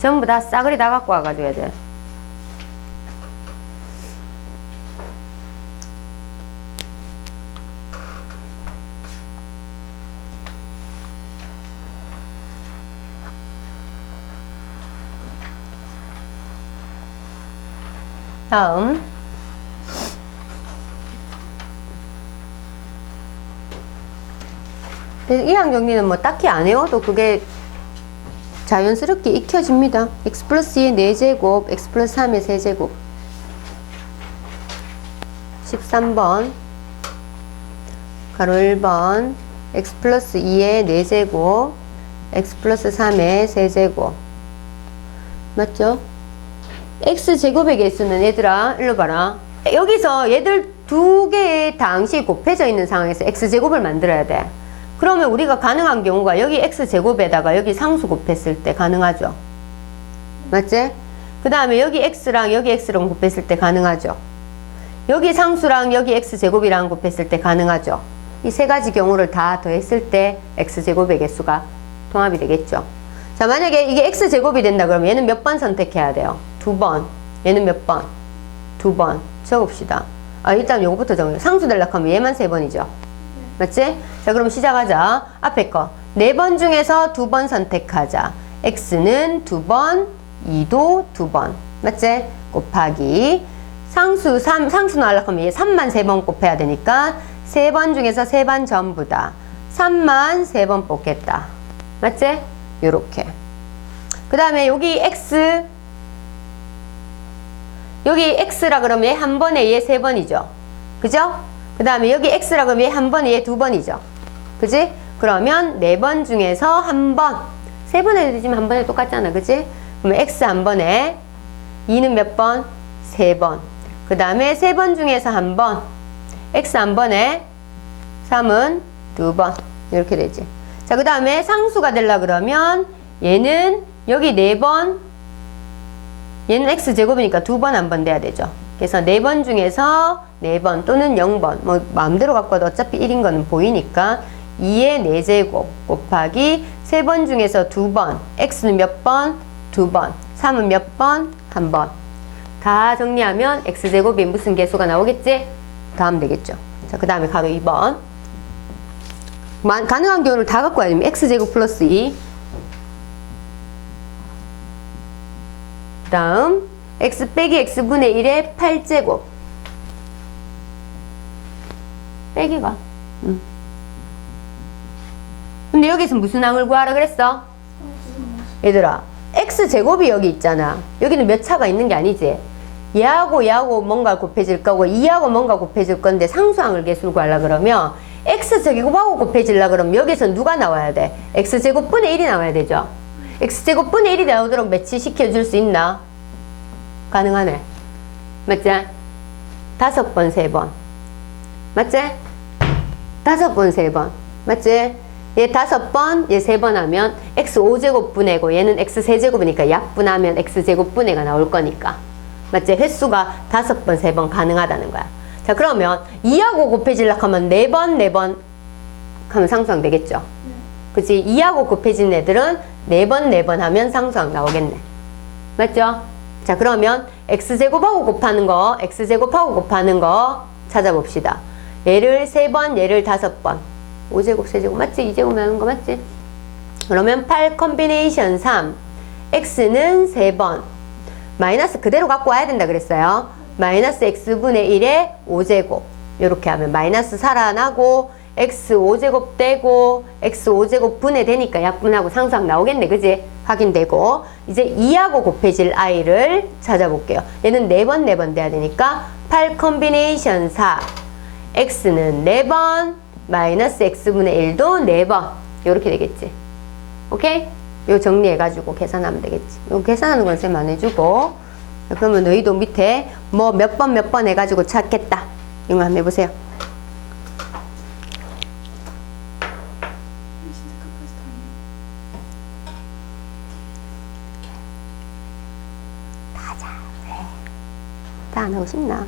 전부 다 싸그리 다 갖고 와가지고 돼. 다음. 이항 정리는 뭐 딱히 안 외워도 그게 자연스럽게 익혀집니다. x 플러스 2의 4제곱, x 플러스 3의 3제곱. 13번. 가로 1번. x 플러스 2의 4제곱, x 플러스 3의 3제곱. 맞죠? x 제곱의 개수는 얘들아, 일로 봐라. 여기서 얘들 두 개의 당시 곱해져 있는 상황에서 x 제곱을 만들어야 돼. 그러면 우리가 가능한 경우가 여기 x제곱에다가 여기 상수 곱했을 때 가능하죠. 맞지? 그 다음에 여기 x랑 여기 x랑 곱했을 때 가능하죠. 여기 상수랑 여기 x제곱이랑 곱했을 때 가능하죠. 이 세 가지 경우를 다 더했을 때 x제곱의 개수가 통합이 되겠죠. 자, 만약에 이게 x제곱이 된다 그러면 얘는 몇 번 선택해야 돼요? 두 번. 얘는 몇 번? 두 번. 적읍시다. 아, 일단 요거부터 정해요. 상수 될락 하면 얘만 세 번이죠. 맞지? 자, 그럼 시작하자. 앞에 거. 네 번 중에서 두 번 선택하자. x는 두 번, 2도 두 번. 맞지? 곱하기. 상수 3, 상수 나오려면 얘 3만 세 번 곱해야 되니까 세 번 중에서 세 번 전부 다 3만 세 번 뽑겠다. 맞지? 요렇게. 그 다음에 여기 x 여기 x라 그러면 얘한 번에 얘 세 번이죠. 그죠? 그 다음에 여기 x라 그러면 얘 한 번에 얘두 번이죠. 그지? 그러면 네 번 중에서 한 번. 세 번 해도 되지만 한 번에 똑같잖아. 그지? 그러면 x 한 번에 2는 몇 번? 세 번. 그 다음에 세 번 중에서 한 번. x 한 번에 3은 두 번. 이렇게 되지. 자, 그 다음에 상수가 되려 그러면 얘는 여기 네 번, 얘는 x제곱이니까 두 번 한 번 돼야 되죠. 그래서 네 번 중에서 네번 또는 0번, 뭐 마음대로 갖고 와도 어차피 1인 거는 보이니까 2의 4제곱 곱하기 세번 중에서 두 번, x는 몇 번? 두 번, 3은 몇 번? 한 번. 다 정리하면 x제곱이 무슨 개수가 나오겠지? 다음 되겠죠. 자, 그 다음에 가로 2번. 만- 가능한 경우를 다 갖고 와야 됩니다. x제곱 플러스 2. 그 다음 x 빼기 x분의 1의 8제곱 빼기가 음. 근데 여기서 무슨 항을 구하라 그랬어? 얘들아 x제곱이 여기 있잖아 여기는 몇 차가 있는 게 아니지 얘하고 얘하고 뭔가 곱해질 거고 2하고 뭔가 곱해질 건데 상수항을 개수를 구하려 그러면 x제곱하고 곱해질라 그러면 여기서 누가 나와야 돼? x제곱분의 1이 나와야 되죠 x제곱분의 1이 나오도록 매치시켜 줄 수 있나? 가능하네. 맞지? 다섯 번, 세 번. 맞지? 다섯 번, 세 번. 맞지? 얘 다섯 번, 얘 세 번 하면 x 5제곱분의고 얘는 x 세제곱이니까 약분하면 x 제곱분의가 나올 거니까. 맞지? 횟수가 다섯 번, 세 번 가능하다는 거야. 자, 그러면 2하고 곱해질락 하면 네 번, 네 번 하면 상수항 되겠죠? 그치? 2하고 곱해진 애들은 네 번, 네 번 하면 상수항 나오겠네. 맞죠? 자, 그러면 x제곱하고 곱하는 거, x제곱하고 곱하는 거 찾아봅시다. 얘를 세 번, 얘를 다섯 번. 5제곱, 세제곱 맞지? 2제곱 나오는 거 맞지? 그러면 8 컨비네이션 3. x는 세번 마이너스 그대로 갖고 와야 된다 그랬어요. 마이너스 x분의 1의 5제곱. 이렇게 하면 마이너스 살아나고 x 5제곱 되고 x 5제곱 분해 되니까 약분하고 상수항 나오겠네. 그지? 확인되고 이제 2하고 곱해질 i를 찾아볼게요. 얘는 4번 4번 돼야 되니까 8 컨비네이션 4 x는 4번 마이너스 x분의 1도 4번 이렇게 되겠지. 오케이? 요 정리해가지고 계산하면 되겠지. 요 계산하는 건 쌤 안 해주고 그러면 너희도 밑에 뭐 몇 번 몇번 해가지고 찾겠다. 이거 한번 해보세요. 다안 하고 싶나?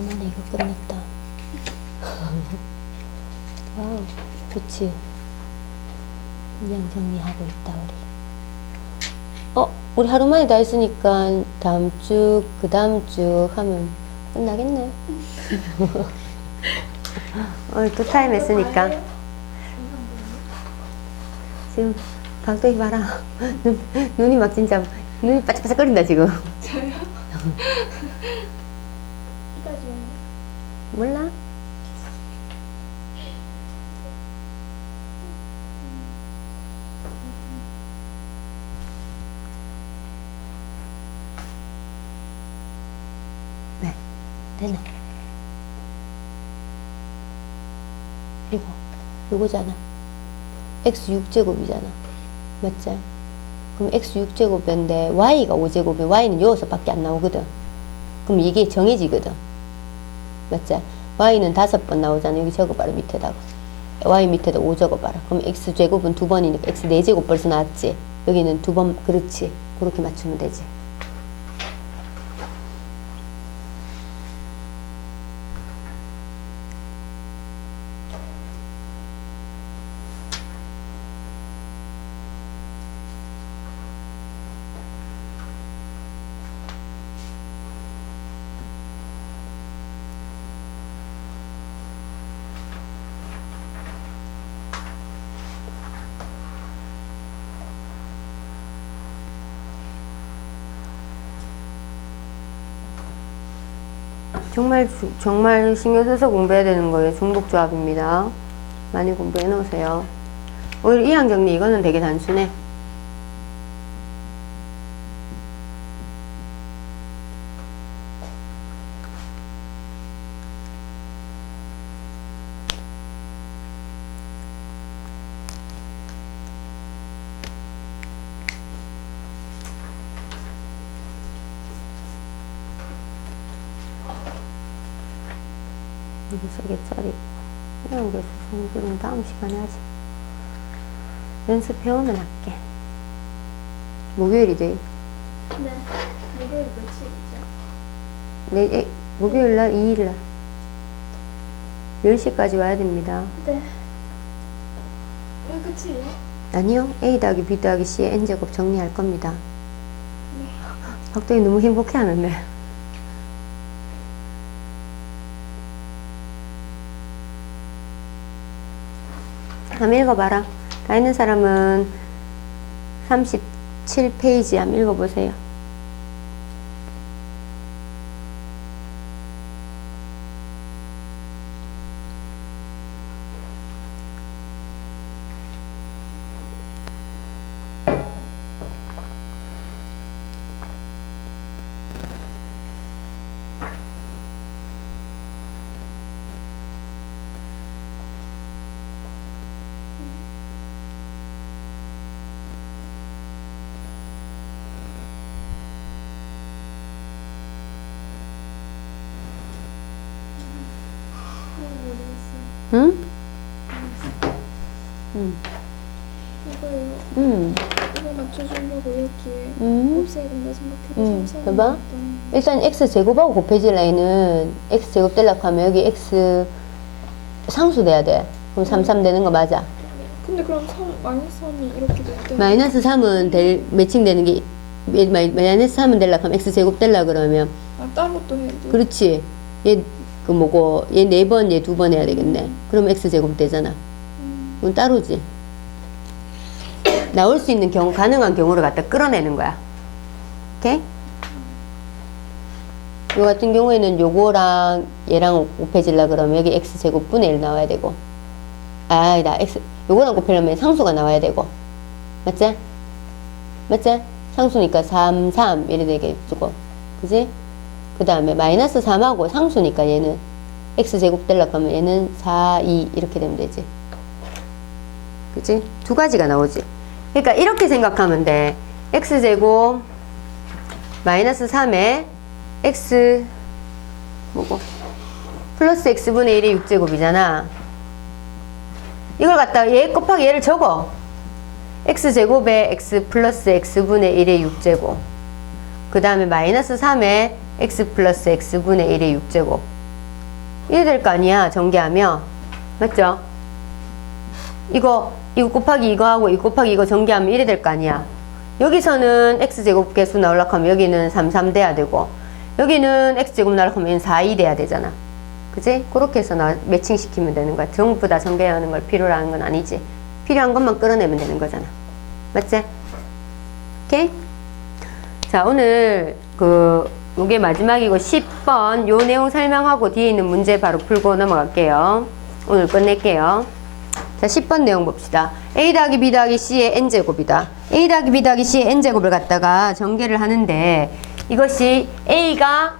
만에 이거 끝냈다. 와우, 좋지. 이양 정리하고 있다 우리. 어, 우리 하루 만에 다 했으니까 다음 주, 그 다음 주 하면 끝나겠네. 오늘 두 타임 했으니까. 지금 박도희 봐라. 눈, 눈이 막 진짜 눈이 바짝바짝 거린다 지금. 몰라? 네, 되네. 이거, 이거잖아. x 6제곱이잖아. 맞지? 그럼 x 6제곱인데 y가 5제곱이 y는 여기서 밖에 안 나오거든. 그럼 이게 정해지거든. 맞지? y는 다섯 번 나오잖아. 여기 적어봐라 밑에다가. y 밑에다 5 적어봐라. 그럼 x 제곱은 두 번이니까 x 네 제곱 벌써 나왔지. 여기는 두 번 그렇지. 그렇게 맞추면 되지. 정말 주- 정말 신경 써서 공부해야 되는 거예요. 중복조합입니다. 많이 공부해 놓으세요. 오히려 이항 정리 이거는 되게 단순해. 세 개짜리 이런 게 성질은 다음 시간에 하지. 연습해오면 할게. 목요일이지. 네. 목요일 며칠이죠? 내, 에, 목요일 날, 2일 날. 10시까지 와야 됩니다. 네. 왜 끝이에요? 아니요. A 더하기 B 더하기 C의 N제곱 정리할 겁니다. 박도희 너무 행복해 하는데. 한번 읽어봐라. 다 있는 사람은 37페이지 한번 읽어보세요. 응? 응. 이거요. 응. 이거 맞춰주려고 이렇게 응. 없애야 된다 응, 생각해서 봐봐. 일단 x 제곱하고 곱해질 라인은 x 제곱 뗄라고 하면 여기 x 상수 돼야 돼. 그럼 3, 3 되는 거 맞아. 근데 그럼 3, 마이너스 3이 이렇게 될 때. 마이너스 3은 될, 매칭되는 게 마- 마이너스 3은 되려고 하면 x 제곱 뗄라 그러면 아, 따로 또 해야 돼. 그렇지. 얘 그 뭐고 얘 네 번 얘 두 번 해야 되겠네. 그럼 x 제곱 되잖아. 음, 그건 따로지. 나올 수 있는 경우 가능한 경우를 갖다 끌어내는 거야. 오케이? 요 같은 경우에는 요거랑 얘랑 곱해질라 그러면 여기 x 제곱 분의 1 나와야 되고 아, 나 x 요거랑 곱하려면 상수가 나와야 되고 맞지? 맞지? 상수니까 3, 3 이래 되겠고 그지? 그 다음에 마이너스 3하고 상수니까 얘는 x 제곱 되려고 하면 얘는 4, 2 이렇게 되면 되지. 그지? 두 가지가 나오지. 그러니까 이렇게 생각하면 돼. X 제곱 마이너스 3에 x 뭐고? 플러스 x분의 1이 6제곱이잖아. 이걸 갖다가 얘 곱하기 얘를 적어. X제곱에 x 플러스 x분의 1의 6제곱. 그 다음에 마이너스 3에 x 플러스 x분의 1의 6제곱 이래 될 거 아니야 전개하면 맞죠? 이거 이거 곱하기 이거 하고 이거 곱하기 이거 전개하면 이래 될 거 아니야 여기서는 x제곱 개수 나오려고 하면 여기는 3, 3 돼야 되고 여기는 x제곱 나오려고 하면 4, 2 돼야 되잖아 그지? 그렇게 해서 나 매칭시키면 되는 거야 전부 다 전개하는 걸 필요로 하는 건 아니지 필요한 것만 끌어내면 되는 거잖아 맞지? 오케이? 자 오늘 그 요게 마지막이고 10번 요 내용 설명하고 뒤에 있는 문제 바로 풀고 넘어갈게요. 오늘 끝낼게요. 자 10번 내용 봅시다. A 더하기 b 더하기 c의 n제곱이다. A 더하기 b 더하기 c의 n제곱을 갖다가 전개를 하는데 이것이 a가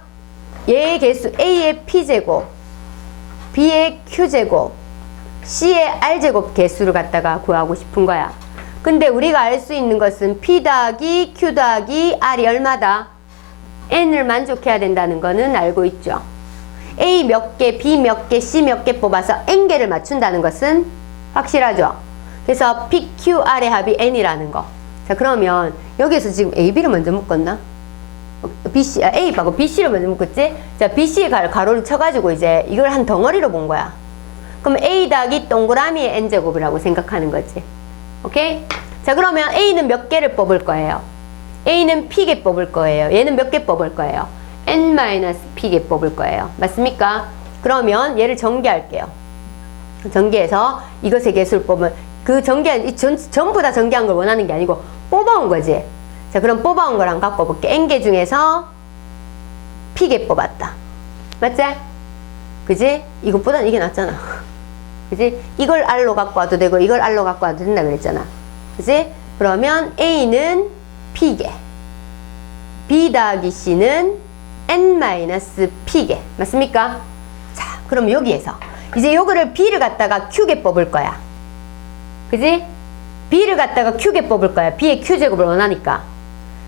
얘의 개수 a의 p제곱 b의 q제곱 c의 r제곱 개수를 갖다가 구하고 싶은 거야. 근데 우리가 알 수 있는 것은 p 더하기 q 더하기 r이 얼마다? N을 만족해야 된다는 거는 알고 있죠. a 몇 개, b 몇 개, c 몇 개 뽑아서 n 개를 맞춘다는 것은 확실하죠. 그래서 p, q, r의 합이 n이라는 거. 자 그러면 여기서 지금 a, b를 먼저 묶었나? 어, b, c, 아, a 하고 b, c를 먼저 묶었지? 자 b, c 가 가로를 쳐가지고 이제 이걸 한 덩어리로 본 거야. 그럼 a 더하기 동그라미의 n 제곱이라고 생각하는 거지. 오케이? 자 그러면 A는 몇 개를 뽑을 거예요? A는 P개 뽑을 거예요. 얘는 몇 개 뽑을 거예요? N-P개 뽑을 거예요. 맞습니까? 그러면 얘를 전개할게요. 전개해서 이것의 개수를 뽑으면 그 전개한 이 전, 전부 다 전개한 걸 원하는 게 아니고 뽑아온 거지. 자 그럼 뽑아온 거랑 갖고 볼게. N개 중에서 P개 뽑았다. 맞지? 그지? 이것보단 이게 낫잖아. 그지? 이걸 R로 갖고 와도 되고 이걸 R로 갖고 와도 된다 그랬잖아. 그지? 그러면 A는 P개 B 더하기 C는 N-P개 맞습니까? 자 그럼 여기에서 이제 요거를 B를 갖다가 Q개 뽑을 거야 그지? B를 갖다가 Q개 뽑을 거야 B의 Q제곱을 원하니까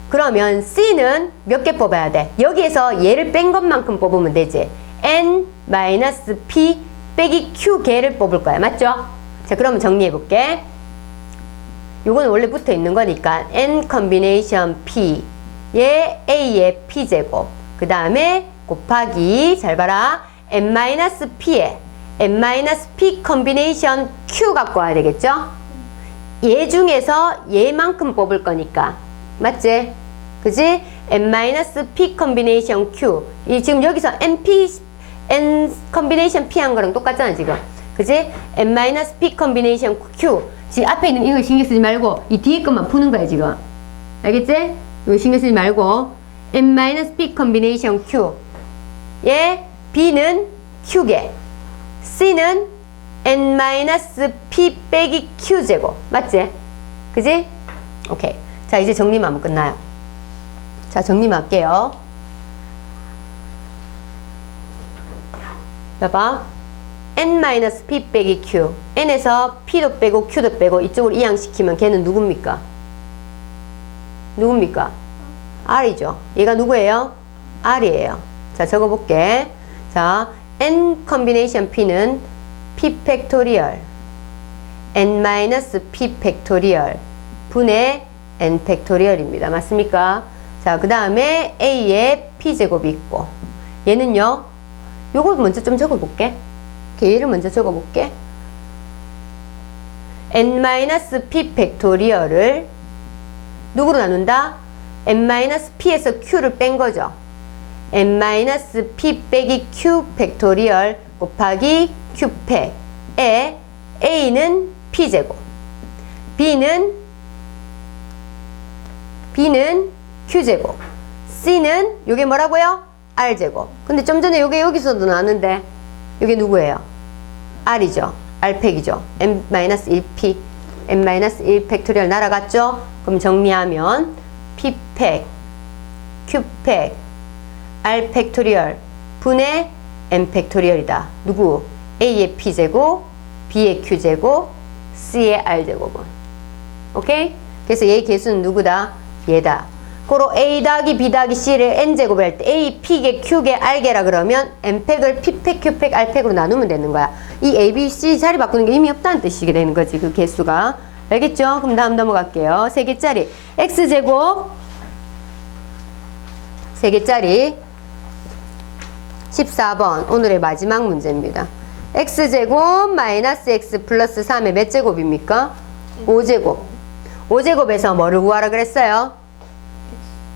그러면 C는 몇 개 뽑아야 돼? 여기에서 얘를 뺀 것만큼 뽑으면 되지 N-P 빼기 Q개를 뽑을 거야 맞죠? 자 그러면 정리해 볼게 요거는 원래 붙어 있는 거니까 n 컨비네이션 p 의 a의 p 제곱 그 다음에 곱하기 잘 봐라 n 마이너스 p의 n 마이너스 p 컨비네이션 q 갖고 와야 되겠죠? 얘 중에서 얘만큼 뽑을 거니까 맞지? 그지? n 마이너스 p 컨비네이션 q 이 지금 여기서 np n 컨비네이션 p 한 거랑 똑같잖아 지금 그지? n 마이너스 p 컨비네이션 q 지금 앞에 있는 이거 신경 쓰지 말고 이 뒤에 것만 푸는 거야 지금. 알겠지? 이거 신경 쓰지 말고. N-p 컨비네이션 q. 예? B는 q개 c는 n-p 빼기 q제곱. 맞지? 그지? 오케이. 자 이제 정리만 하면 끝나요. 자 정리만 할게요. 봐봐 n-p 빼기 q n에서 p도 빼고 q도 빼고 이쪽으로 이항시키면 걔는 누굽니까? 누굽니까? r이죠 얘가 누구예요? r이에요 자 적어볼게 자 n 컨비네이션 p는 p 팩토리얼 n-p 팩토리얼 분의 n 팩토리얼입니다 맞습니까? 자 그 다음에 a의 p제곱이 있고 얘는요 요거 먼저 좀 적어볼게 얘를 먼저 적어볼게. n-p 팩토리얼을 누구로 나눈다? n-p에서 q를 뺀 거죠. n-p 빼기 q 팩토리얼 곱하기 q 팩에 a는 p제곱, b는 b는 q제곱, c는 요게 뭐라고요? r제곱. 근데 좀 전에 요게 여기서도 나왔는데 이게 누구예요? R이죠. R팩이죠. M-1P, M-1 팩토리얼 날아갔죠? 그럼 정리하면 P팩, Q팩, R 팩토리얼 분의 M 팩토리얼이다. 누구? A의 P제곱, B의 Q제곱, C의 R제곱은. 오케이? 그래서 얘의 개수는 누구다? 얘다. 고로 A 더하기 B 더하기 C를 N제곱을 할 때 A, P개, Q개, R개라 그러면 N팩을 P팩, Q팩, R팩으로 나누면 되는 거야. 이 A, B, C 자리 바꾸는 게 의미 없다는 뜻이 되는 거지, 그 개수가. 알겠죠? 그럼 다음 넘어갈게요. 세 개짜리. X제곱. 세 개짜리. 14번 오늘의 마지막 문제입니다. x제곱 마이너스 x 플러스 3의 몇 제곱입니까? 5제곱. 5제곱에서 뭐를 구하라 그랬어요?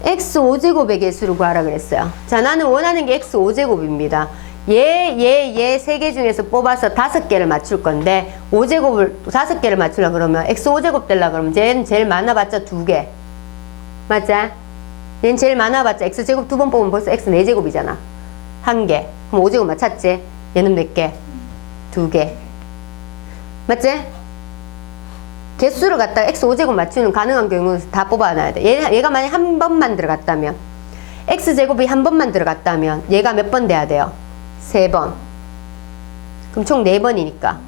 X 5제곱의 개수를 구하라 그랬어요. 자, 나는 원하는 게 x 5제곱입니다. 얘, 얘, 얘 세 개 중에서 뽑아서 다섯 개를 맞출 건데 5제곱을 다섯 개를 맞추려 그러면 x 5제곱 되려 그러면 쟤는 제일 많아봤자 두 개. 맞자? 얘는 제일 많아봤자 x제곱 두 번 뽑으면 벌써 x 4제곱이잖아. 한 개. 그럼 5제곱 맞췄지? 얘는 몇 개? 두 개. 맞지? 개수를 갖다가 x 5제곱 맞추는 가능한 경우는 다 뽑아놔야 돼. 얘, 얘가 만약 한 번만 들어갔다면 x제곱이 한 번만 들어갔다면 얘가 몇 번 돼야 돼요? 세 번. 그럼 총 네 번이니까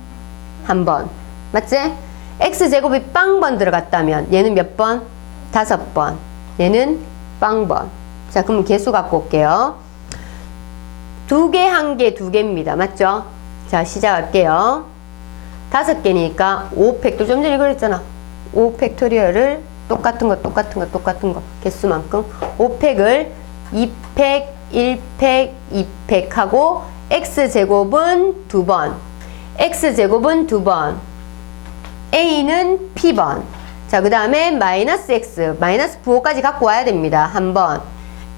한 번. 맞지? x제곱이 빵번 들어갔다면 얘는 몇 번? 다섯 번. 얘는 빵번. 자, 그럼 개수 갖고 올게요. 두 개, 한 개, 두 개입니다. 맞죠? 자, 시작할게요. 다섯 개니까 5팩도 좀 전에 그랬잖아. 5팩토리얼을 똑같은 거, 똑같은 거, 똑같은 거. 개수만큼 5팩을 2팩, 1팩, 2팩 하고 x제곱은 두 번. x제곱은 두 번. a는 p번. 자, 그 다음에 마이너스 x, 마이너스 부호까지 갖고 와야 됩니다. 한 번.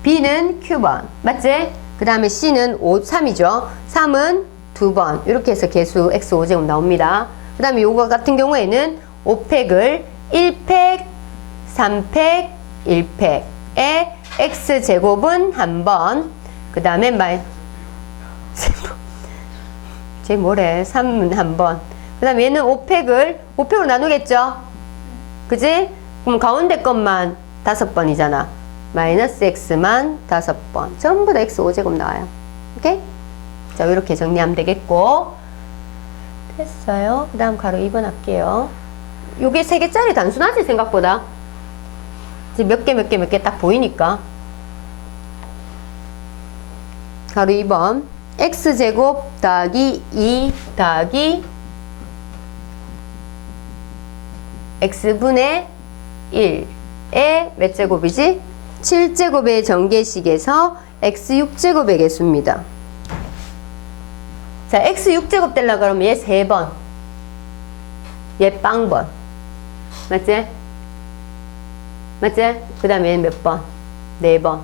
b는 q번. 맞지? 그 다음에 c는 5, 3이죠. 3은 두 번. 이렇게 해서 개수 x 5제곱 나옵니다. 그 다음에 요거 같은 경우에는 5팩을 1팩, 3팩, 1팩에 x제곱은 한 번. 그 다음에 마이, 제 뭐래? 3은 한 번. 그 다음에 얘는 5팩을 5팩으로 나누겠죠? 그지? 그럼 가운데 것만 다섯 번이잖아. 마이너스 x만 다섯 번. 전부 다 x 5제곱 나와요. 오케이? 자, 이렇게 정리하면 되겠고. 됐어요. 그 다음 가로 2번 할게요. 요게 세 개짜리 단순하지, 생각보다. 몇 개, 몇 개, 몇 개 딱 보이니까. 가로 2번. x제곱 더하기 2 더하기 x분의 1의 몇 제곱이지? 7제곱의 전개식에서 x 6제곱의 개수입니다. 자, x 6제곱 되려 그러면 얘 3번. 얘 빵번. 맞지? 맞지? 그 다음에 얘는 몇 번? 4번.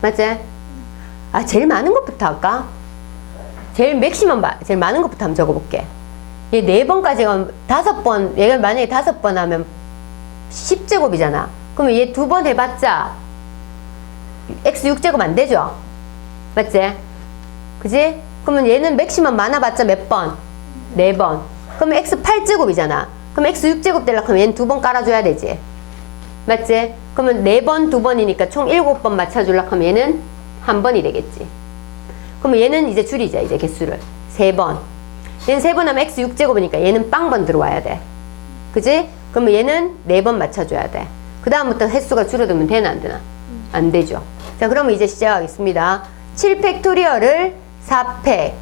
맞지? 아, 제일 많은 것부터 할까? 제일 맥시멈, 마- 제일 많은 것부터 한번 적어볼게. 얘네 번까지 가면 다섯 번, 얘가 만약에 다섯 번 하면 10제곱이잖아. 그러면 얘 두 번 해봤자 x 6제곱 안 되죠? 맞지? 그지? 그러면 얘는 맥시멈 많아봤자 몇 번? 네 번. 그러면 x 8제곱이잖아. 그럼 x 6제곱 되려고 하면 얘는 두 번 깔아줘야 되지. 맞지? 그러면 네 번, 두 번이니까 총 일곱 번 맞춰주려고 하면 얘는 한 번이 되겠지. 그러면 얘는 이제 줄이자, 이제 개수를. 세 번. 얘는 세 번 하면 x 6제곱이니까 얘는 빵번 들어와야 돼. 그지? 그러면 얘는 네 번 맞춰줘야 돼. 그 다음부터 횟수가 줄어들면 되나 안 되나? 안 되죠. 자, 그러면 이제 시작하겠습니다. 7팩토리얼을 4팩,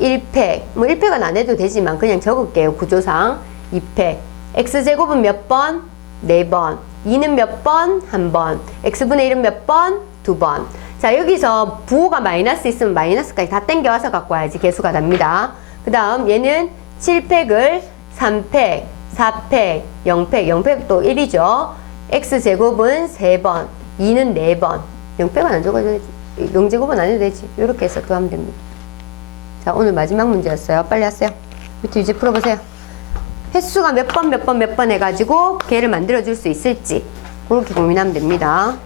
1팩, 뭐 1팩은 안 해도 되지만 그냥 적을게요. 구조상. 2팩. x제곱은 몇 번? 4번. 2는 몇 번? 한 번. x분의 1은 몇 번? 두 번. 자, 여기서 부호가 마이너스 있으면 마이너스까지 다 땡겨와서 갖고 와야지 개수가 납니다. 그 다음 얘는 7팩을 3팩, 4팩, 0팩, 0팩 또 1이죠. x제곱은 3번, 2는 4번. 0팩은 안 적어도 되지. 0제곱은 안 해도 되지. 이렇게 해서 또 하면 됩니다. 자, 오늘 마지막 문제였어요. 빨리 하세요. 밑에 이제 풀어보세요. 횟수가 몇 번, 몇 번, 몇 번 해가지고 걔를 만들어줄 수 있을지 그렇게 고민하면 됩니다.